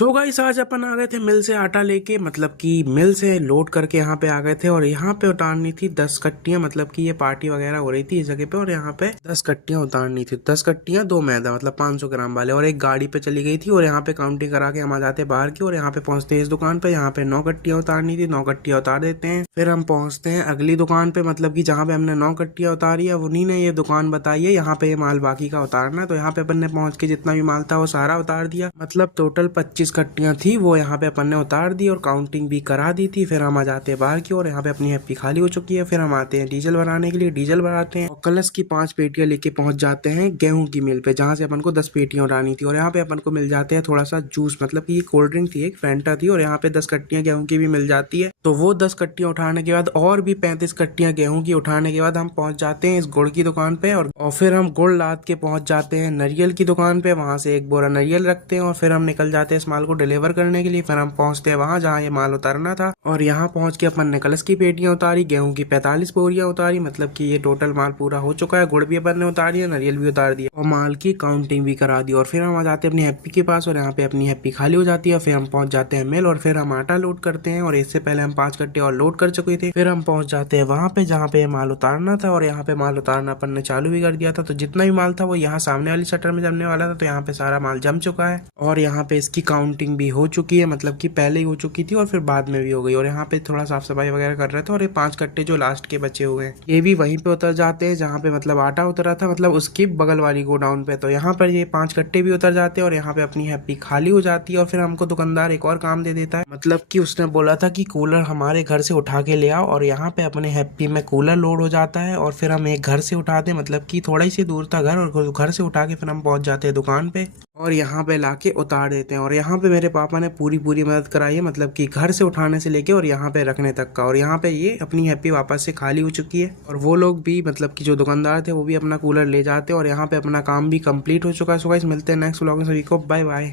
So guys आज अपन आ गए थे मिल से आटा लेके, मतलब कि मिल से लोड करके यहाँ पे आ गए थे। और यहाँ पे उतारनी थी 10 कट्टियां, मतलब कि ये पार्टी वगैरह हो रही थी इस जगह पे। और यहाँ पे 10 कट्टियां उतारनी थी, 10 कट्टियां 2 मैदा, मतलब 500 ग्राम वाले। और एक गाड़ी पे चली गई थी और यहाँ पे काउंटिंग करा के हम आ जाते बाहर की। और यहाँ पे पहुंचते हैं इस दुकान पे, यहाँ पे 9 कट्टियां उतारनी थी, 9 कट्टियां उतार देते हैं। फिर हम पहुंचते हैं अगली दुकान पे, मतलब की जहाँ पे हमने 9 कट्टियां उतारी है उन्हीं ने ये दुकान बताई है यहाँ पे ये माल बाकी का उतारना। तो यहाँ पे अपन ने पहुंच के जितना भी माल था वो सारा उतार दिया, मतलब टोटल 25 कट्टियां थी वो यहाँ पे अपन ने उतार दी और काउंटिंग भी करा दी थी। फिर हम आ जाते हैं बाहर की और यहाँ पे अपनी हैप्पी खाली हो चुकी है। फिर हम आते हैं डीजल भराने के लिए, डीजल भराते हैं और कलश की 5 पेटियां लेके पहुंच जाते हैं गेहूं की मिल पे, जहाँ से अपन को 10 पेटियां उठानी थी। और यहाँ पे अपन को मिल जाते हैं थोड़ा सा जूस, मतलब की ये कोल्ड ड्रिंक थी, एक फैंटा थी। और यहाँ पे 10 कट्टियां गेहूं की भी मिल जाती है। तो वो 10 कट्टियां उठाने के बाद और भी 35 कट्टियां गेहूं की उठाने के बाद हम पहुंच जाते हैं इस गुड़ की दुकान पे। और फिर हम गुड़ लाद के पहुंच जाते हैं नारियल की दुकान पे, वहां से एक बोरा नारियल रखते हैं और फिर हम निकल जाते हैं इस माल को डिलीवर करने के लिए। फिर हम पहुंचते हैं वहां जहाँ ये माल उतारना था। और यहाँ पहुंच के अपन ने कलश की पेटियां उतारी, गेहूं की 45 बोरियां उतारी, मतलब कि ये टोटल माल पूरा हो चुका है। गुड़ भी अपन ने उतार दिया, नारियल भी उतार दिया और माल की काउंटिंग भी करा दी। और फिर हम आ जाते हैं अपनी हैप्पी के पास और यहाँ पे अपनी हैप्पी खाली हो जाती है। फिर हम पहुंच जाते हैं मिल और फिर हम आटा लोड करते हैं। और इससे पहले हम 5 कट्टे और लोड कर चुके थे। फिर हम पहुंच जाते हैं वहां पे जहाँ पे माल उतारना था और यहाँ पे माल उतारना अपन ने चालू भी कर दिया था। तो जितना भी माल था वो यहाँ सामने वाली शटर में जमने वाला था। तो यहाँ पे सारा माल जम चुका है और यहाँ पे इसकी काउंटिंग भी हो चुकी है, मतलब कि पहले ही हो चुकी थी और फिर बाद में भी हो गई। और यहाँ पे थोड़ा साफ सफाई वगैरह कर रहे थे। और ये 5 कट्टे जो लास्ट के बचे हुए हैं ये भी वहीं पे उतर जाते हैं जहाँ पे मतलब आटा उतरा था, मतलब उसकी बगल वाली गोडाउन पे। तो यहाँ पर ये 5 कट्टे भी उतर जाते हैं और यहाँ पे अपनी हैप्पी खाली हो जाती है। और फिर हमको दुकानदार एक और काम दे देता है, मतलब कि उसने बोला था कि कूलर हमारे घर से उठा के ले आओ। और यहाँ पे अपने हैप्पी में कूलर लोड हो जाता है और फिर हम एक घर से उठाते, मतलब कि थोड़ा ही सी दूर था घर, और घर से उठा के फिर हम पहुंच जाते हैं दुकान पे और यहाँ पे लाके उतार देते हैं। और यहाँ पे मेरे पापा ने पूरी मदद कराई है, मतलब कि घर से उठाने से लेके और यहाँ पे रखने तक का। और यहाँ पे ये अपनी हैप्पी वापस से खाली हो चुकी है और वो लोग भी, मतलब कि जो दुकानदार थे वो भी अपना कूलर ले जाते हैं और यहाँ पे अपना काम भी कंप्लीट हो चुका है। सो गाइस मिलते हैं नेक्स्ट व्लॉग में, सभी को बाय बाय।